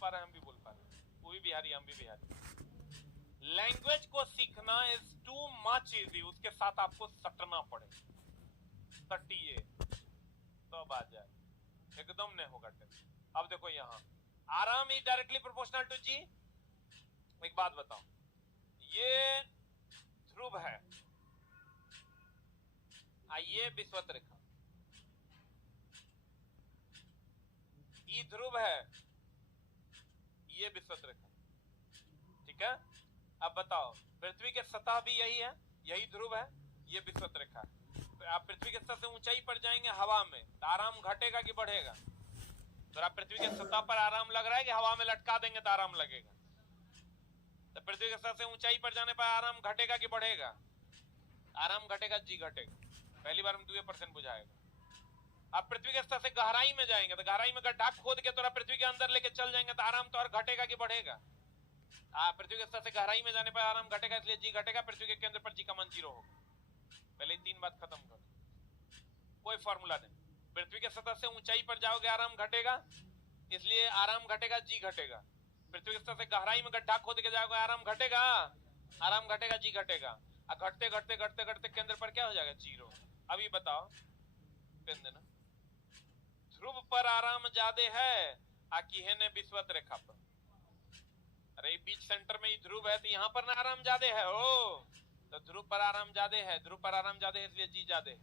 पा रहे हैं, हम भी बोल पा रहे हैं, वो भी बिहारी हम भी बिहारी। लैंग्वेज को सीखना इज टू मच इजी, उसके साथ आपको सटना पड़ेगा, सटिए तब आ जाए, एकदम नहीं होगा टेंशन। अब देखो यहाँ आराम इज डायरेक्टली प्रोपोर्शनल टू जी। एक बात बताओ, ये ध्रुव है, ये विषुवत रेखा, ये ध्रुव है, ये विषुवत रेखा, ठीक है। अब बताओ पृथ्वी के सतह भी यही है, यही ध्रुव है, ये विषुवत रेखा। तो आप पृथ्वी के सतह से ऊंचाई पर जाएंगे हवा में, तो आराम घटेगा कि बढ़ेगा? तो आप पृथ्वी के सतह पर आराम लग रहा है कि हवा में लटका देंगे तो आराम लगेगा? तो पृथ्वी के सतह से ऊंचाई पर जाने पर आराम घटेगा कि बढ़ेगा? आराम घटेगा, जी घटेगा। पहली बार में 2% बुझाएगा। आप पृथ्वी के स्तर से गहराई में जाएंगे तो गहराई में गड्ढा खोद के तो पृथ्वी के अंदर लेके चल जाएंगे तो आराम तो और घटेगा कि बढ़ेगा? पृथ्वी के स्तर से गहराई में जाने पर आराम घटेगा, इसलिए जी घटेगा। पृथ्वी के केंद्र पर जी का मान 0 होगा। पहले 3 बात खत्म करो, कोई फॉर्मूला नहीं। पृथ्वी के सतह से ऊंचाई पर जाओगे आराम घटेगा, इसलिए आराम घटेगा, जी घटेगा। पृथ्वी के सतह से गहराई में गड्ढा खोद के जाओगे आराम घटेगा, आराम घटेगा, जी घटेगा। घटते घटते घटते घटते केंद्र पर क्या हो जाएगा? 0। अभी बताओ, पेन देना। ध्रुव पर आराम ज्यादा है आकि है ने विषुवत रेखा पर? अरे बीच सेंटर में ही ध्रुव है तो यहाँ पर ना आराम ज्यादा है हो, तो ध्रुव पर आराम ज्यादा है, ध्रुव पर आराम ज्यादा है इसलिए जी ज्यादा है।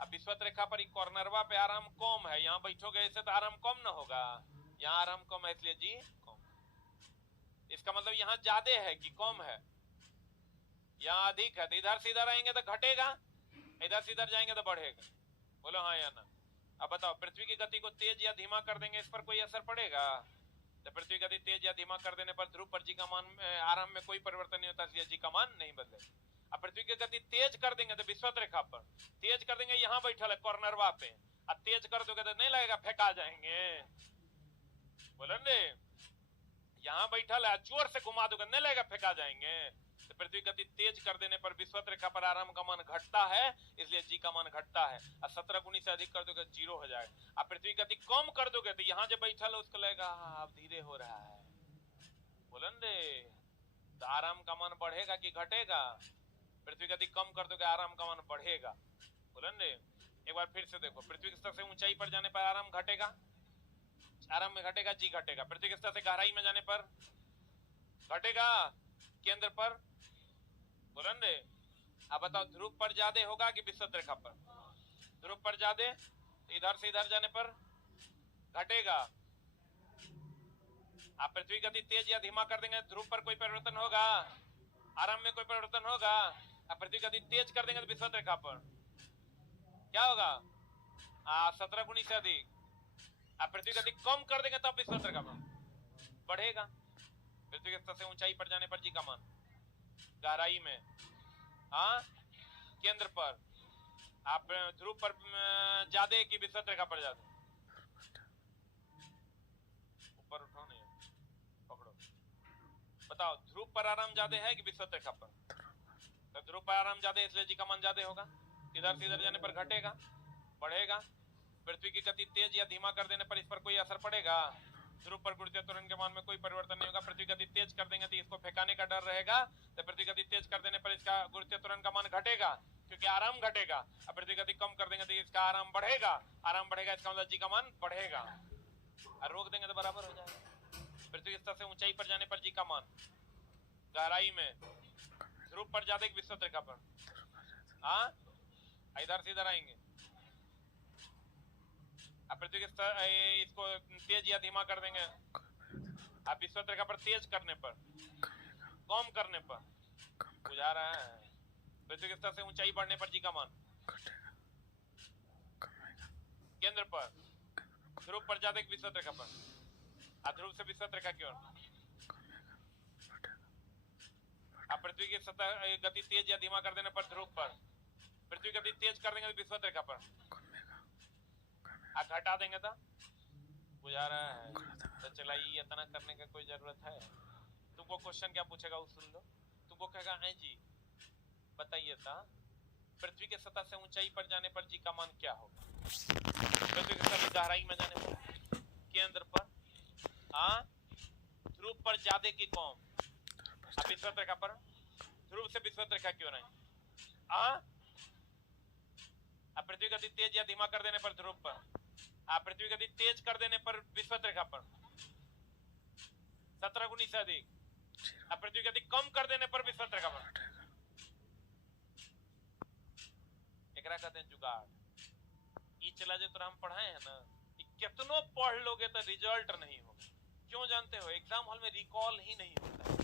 अब विषुवत रेखा पर कॉर्नरवा पे आराम कम है, यहाँ बैठोगे ऐसे तो आराम कम ना होगा, यहाँ आराम कम है इसलिए जी कम। इसका मतलब यहाँ ज्यादा है कि कम है? यहाँ अधिक है, तो इधर से इधर आएंगे तो घटेगा, इधर से इधर जाएंगे तो बढ़ेगा। बोलो हाँ या ना। अब बताओ पृथ्वी की गति को तेज या धीमा कर देंगे, इस पर कोई असर पड़ेगा? तो पृथ्वी की गति तेज या धीमा कर देने पर ध्रुव पर जी का मान आराम में कोई परिवर्तन नहीं होता, इसलिए जी का मान नहीं बदलेगा। अब पृथ्वी की गति तेज कर देंगे तो विषुवत रेखा पर तेज कर देंगे, यहाँ बैठल है कॉर्नरवा पे, अब तेज कर दोगे तो नहीं लगेगा फेंका जाएंगे? बोलो ने, यहाँ बैठल है जोर से घुमा दोगे नहीं लगेगा फेंका जाएंगे? तो पृथ्वी गति तेज कर देने पर विषुवत रेखा पर आराम का मान घटता है, इसलिए जी का मान घटता है। और 17 गुनी से अधिक कर दोगे 0 हो जाएगा। अब पृथ्वी गति कम कर दोगे तो यहाँ जो बैठल है उसको लगेगा अब धीरे हो रहा है। बोलन रे, तो आराम का मान बढ़ेगा कि घटेगा? पृथ्वी गति कम कर दोगे आराम का मान बढ़ेगा। बोलन रे, एक बार फिर से देखो, पृथ्वी के स्तर से ऊंचाई पर जाने पर आराम घटेगा, आराम में घटेगा, जी घटेगा। पृथ्वी के स्तर से गहराई में जाने पर घटेगा, केंद्र पर। बोलन रे, अब बताओ ध्रुव पर ज्यादा होगा कि विषुवत रेखा पर? ध्रुव पर ज्यादा, तो इधर से इधर जाने पर घटेगा। आप पृथ्वी गति तेज या धीमा कर देंगे, ध्रुव पर कोई परिवर्तन होगा, आराम में कोई परिवर्तन होगा। आप पृथ्वी गति तेज कर देंगे तो विषुवत रेखा पर क्या होगा? 17 गुनी से अधिक। आप पृथ्वी गति कम कर देंगे तब विषुवत रेखा पर बढ़ेगा। पृथ्वी के स्तर से ऊंचाई पर जाने पर जी का मान, गहराई में केंद्र पर, आप ध्रुव पर ज्यादा की विषुवत रेखा पर ज्यादा? ऊपर उठो, नहीं पकड़ो, बताओ ध्रुव पर आराम ज्यादा है कि विषुवत रेखा पर? तो ध्रुव पर आराम ज्यादा है इसलिए जी का मान ज्यादा होगा। इधर से इधर जाने पर घटेगा, बढ़ेगा। पृथ्वी की गति तेज या धीमा कर देने पर इस पर कोई असर पड़ेगा? ध्रुव पर गुरुत्वीय त्वरण के मान में कोई परिवर्तन नहीं होगा। पृथ्वी गति तेज कर देंगे तो इसको फेंकाने का डर रहेगा, तो पृथ्वी गति तेज कर देने पर इसका गुरुत्वीय त्वरण का मान घटेगा क्योंकि आराम घटेगा। अब पृथ्वी गति कम कर देंगे तो इसका आराम बढ़ेगा, आराम बढ़ेगा, इसका मतलब जी का मान बढ़ेगा। और रोक देंगे तो बराबर हो जाएगा। पृथ्वी के स्तर से ऊंचाई पर जाने पर जी का मान, गहराई में, ध्रुव पर ज्यादा विषुवत रेखा पर, इधर से इधर आएंगे। आप पृथ्वी के स्तर इसको तेज या धीमा कर देंगे, आप विषुवत रेखा पर तेज करने पर, कम करने पर, बुझा रहा है? पृथ्वी के स्तर से ऊंचाई बढ़ने पर जी का मान केंद्र पर, ध्रुव पर ज्यादा विषुवत रेखा पर, ध्रुव से विषुवत रेखा की ओर। आप पृथ्वी की सतह गति तेज या धीमा कर देने पर ध्रुव पर, पृथ्वी गति तेज कर देंगे विषुवत रेखा पर, घटा देंगे तो बुझा रहा है? तो चलाइए, इतना करने का कोई जरूरत है? तुमको क्वेश्चन क्या पूछेगा वो सुन लो। तुमको कहेगा है जी बताइए था पृथ्वी के सतह से ऊंचाई पर जाने पर जी का मान क्या होगा? पृथ्वी के सतह गहराई में जाने पर, केंद्र पर, ज्यादा की कम। अब विषुवत रेखा पर ध्रुव से विषुवत रेखा क्यों नहीं? अब पृथ्वी गति तेज या धीमा कर देने पर ध्रुव पर, आप पृथ्वी गति तेज कर देने पर विषुवत रेखा पर 17 गुनी से अधिक, अब पृथ्वी गति कम कर देने पर विषुवत रेखा पर। एकरा कहते हैं जुगाड़। ई चला जो तो हम पढ़ाए हैं ना, कितनों पढ़ लोगे तो रिजल्ट नहीं होगा। क्यों जानते हो? एग्जाम हॉल में रिकॉल ही नहीं होता है।